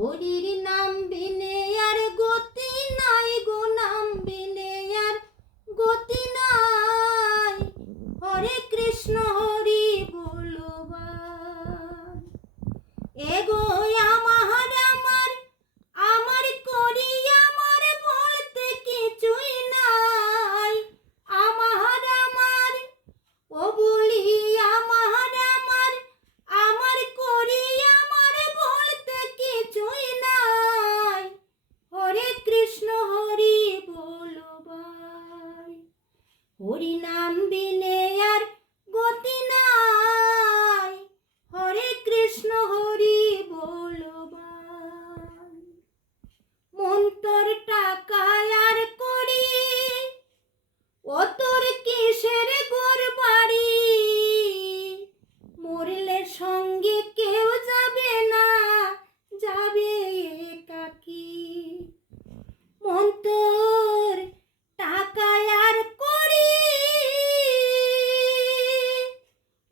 হরির নাম বিনে আর গতি নাই গো, নাম বিনে আর গতি নাই। হরে কৃষ্ণ হরি বলবান এগো আমার আমার আমার করি আমার বলতে কিছুই নাই। আমার আমার ও বলি আমার আমার আমার করি আমার বলতে কিছুই নাই। হরে কৃষ্ণ হরি বলবাই হরি নাম বিনে আর গতি নাই। হরে কৃষ্ণ হরি বলবাই মন তোর টাকা আর করি ও তোর কিসের গোর বাড়ি। মরলে সঙ্গে কেউ যাবে না, যাবে একাকি। মন তোর টাকা আর করি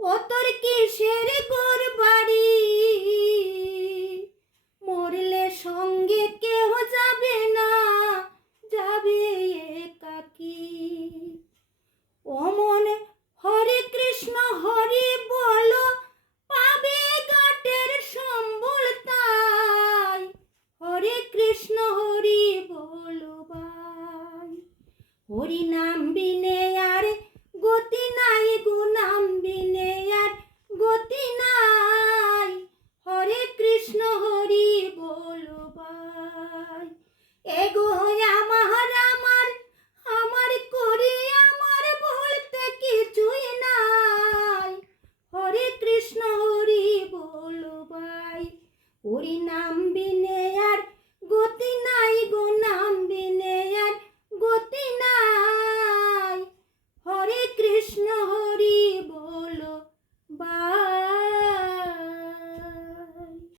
ও তোর কিসের গোর বাড়ি। মরলে সঙ্গে কেউ যাবে না, যাবে একাকি। ও মনে হরে কৃষ্ণ হরি বলো, পাবে গাটের সম্বল তাই। হরে কৃষ্ণ হরি বলো ভাই হরি নাম বিনে আর গতি নাই গো, নাম বিনে আর গতি নাই। হরে কৃষ্ণ হরি বলো ভাই এগো আমার আমার আমার করি আমার বলতে কিছুই নাই। হরে কৃষ্ণ হরি বলো ভাই হরি নাম বিনে